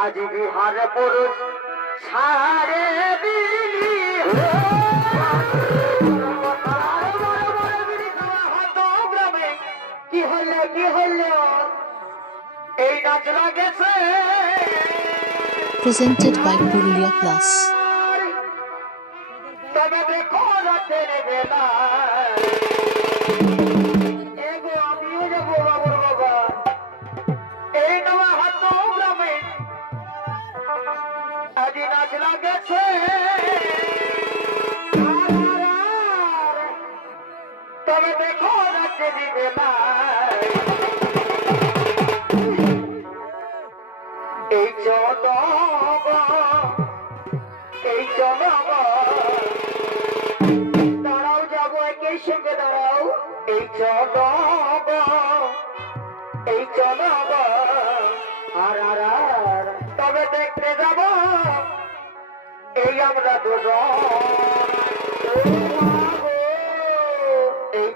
আজ বিহার পুরুষ সারে দিলি কি হলো কি হলো এই নাচ লাগেছে presented by Purulia Plus তবে দেখো রাতের বেলা এগো আমিও যাবো বাবুর বাবা এই নয়া হাত গ্রামে আজ নাচ লাগেছে তবে দেখো রাতের বেলা এই জনব দাঁড়াও যাবো একই সঙ্গে দাঁড়াও এই জনব আর তবে দেখতে যাব এই আমরা দুজন এই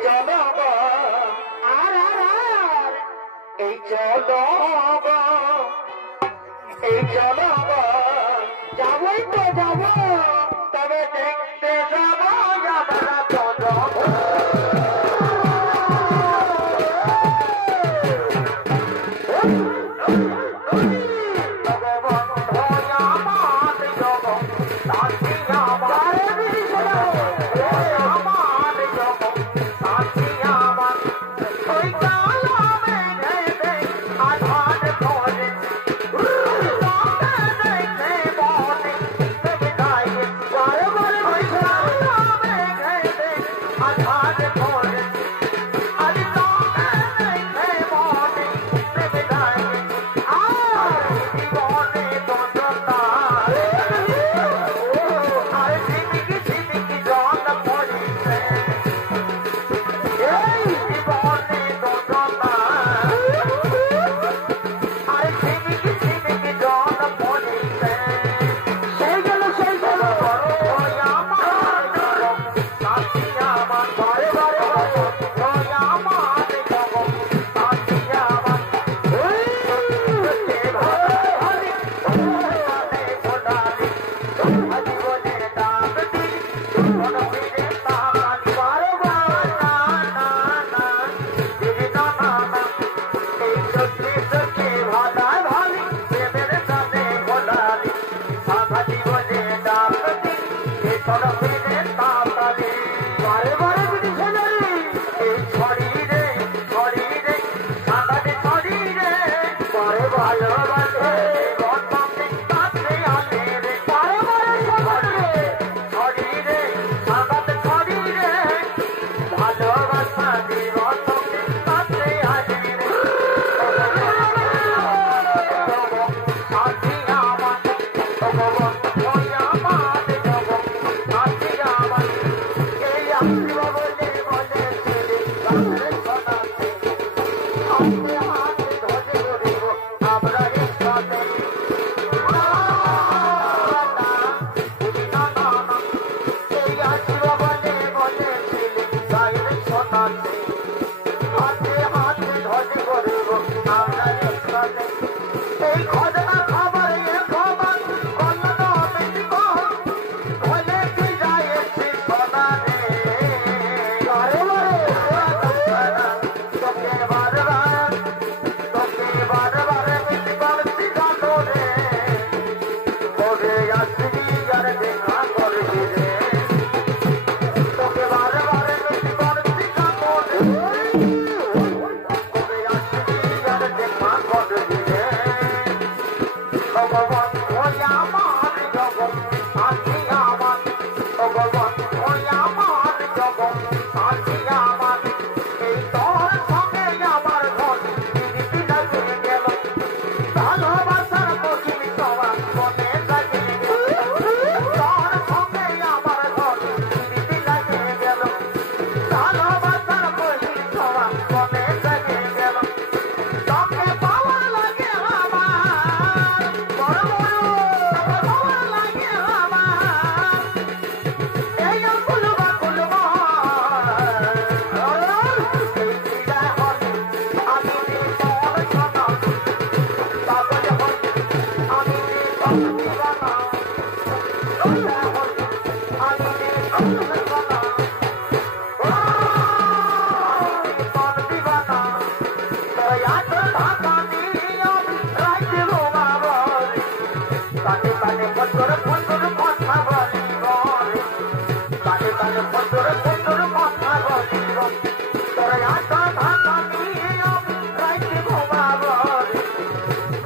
জনব আর এই জনব যাবই তো যাব তবে দেখতে যাব আমরা জনব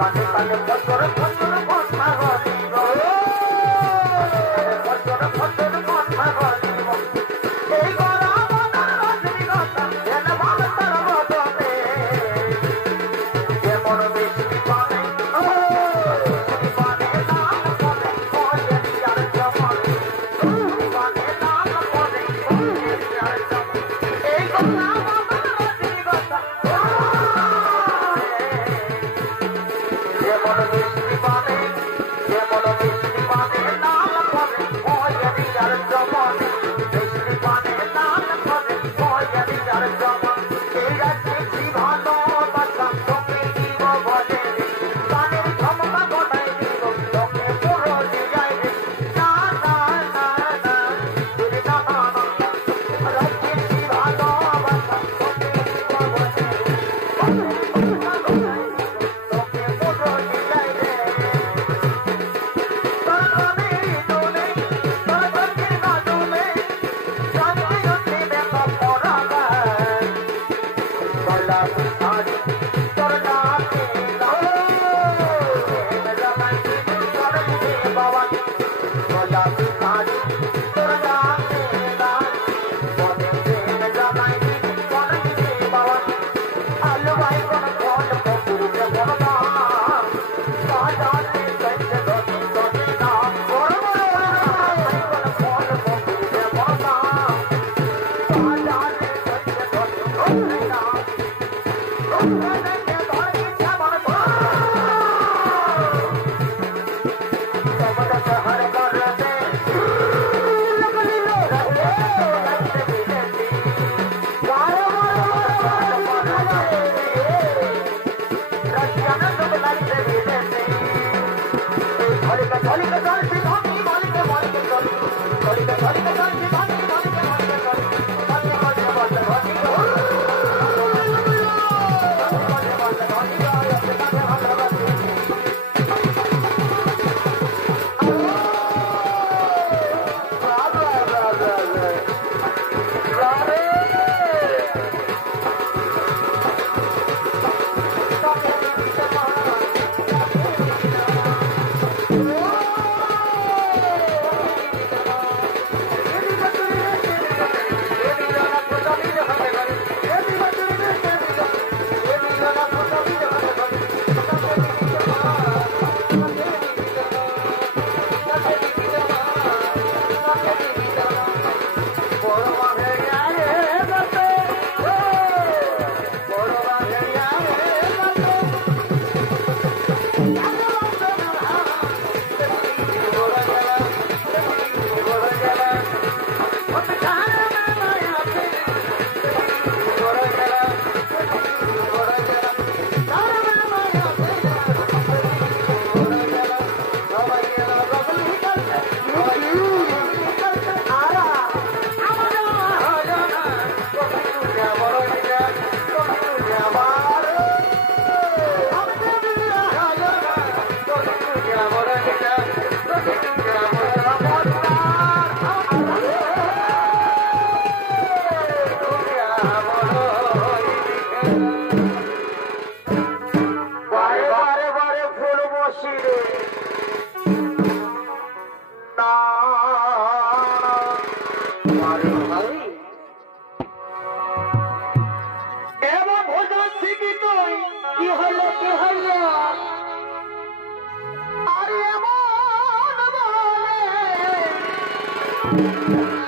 তালে তালে ফজর ফজর কথা বলিব ফজর ফজর কথা বলিব এই গরম রজনী কথা যেন ভাব তার বদনে যেমন বৃষ্টি পানে বৃষ্টি পানে নাম করে কোয়েলি আর জমন বৃষ্টি পানে নাম করে কোয়েলি আর জমন এই গরম রজনী কথা যেমন বৃষ্টি পানে নাম করে কোয়েলি আর জমন বৃষ্টি পানে নাম করে কোয়েলি আর জমন এই রাত্রি ভালোবাসা তোকে দিব বলে গানের ক্ষমতা ঘটাই দিব তোকে পুরো দিয়াই রে না না না না তুই না না রাত্রি ভালোবাসা তোকে দিব বলে তোকে পুরো দিয়াই রে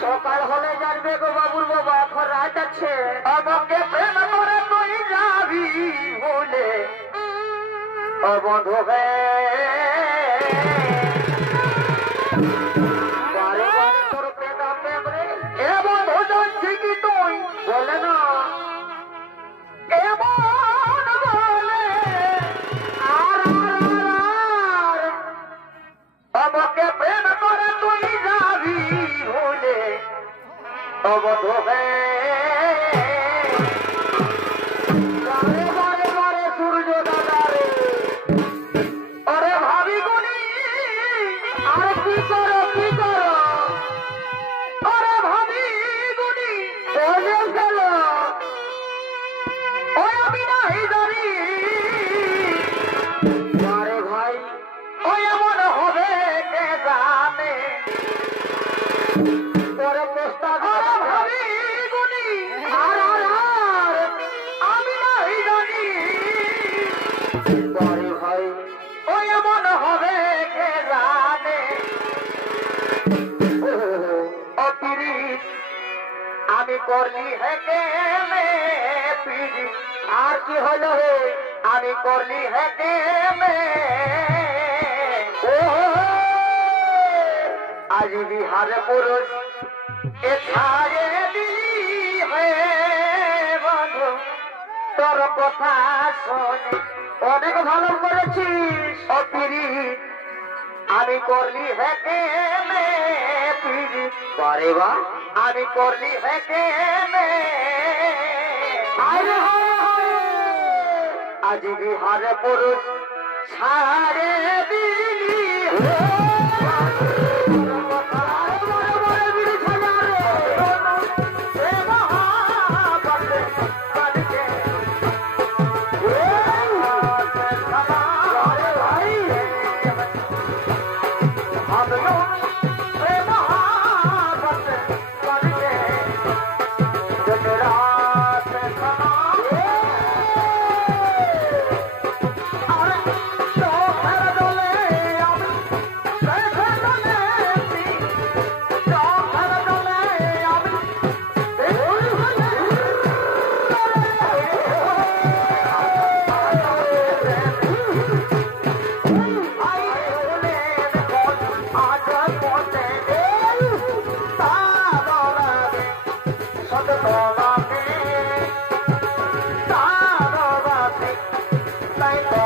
সকাল হলে জানবে গো বাবুর বাবা এখন রাত আছে আমাকে প্রেম করে তুই যাবি বলে ও বন্ধু হে বারে বারে তোর প্রেম প্রেম রে এ বন্ধু জানছি কি তুই বলে না এমন বলে আর আমাকে প্রেম করে তুই যাবি ভুলে ও বন্ধু হে বারে বারে বারে সূর্য দাদা রে আরে ভাবি পরে ভাই ওই এমন হবে কে জানে অপিরিত আমি করলি হেকে মে পিড়ি আর কি হলো হে আমি করলি হেকে মে আজ বিহার পুরুষ এ ছাড়ে দিলি হে বন্ধু তোর কথা শোনে অনেক ভালো করেছিস অপিরিত আমি করলি হেকে মে পিড়ি বারে বা আমি করলি হেকে মে আরে আজ বিহার পুরুষ ছাড়ে দিলি Bye.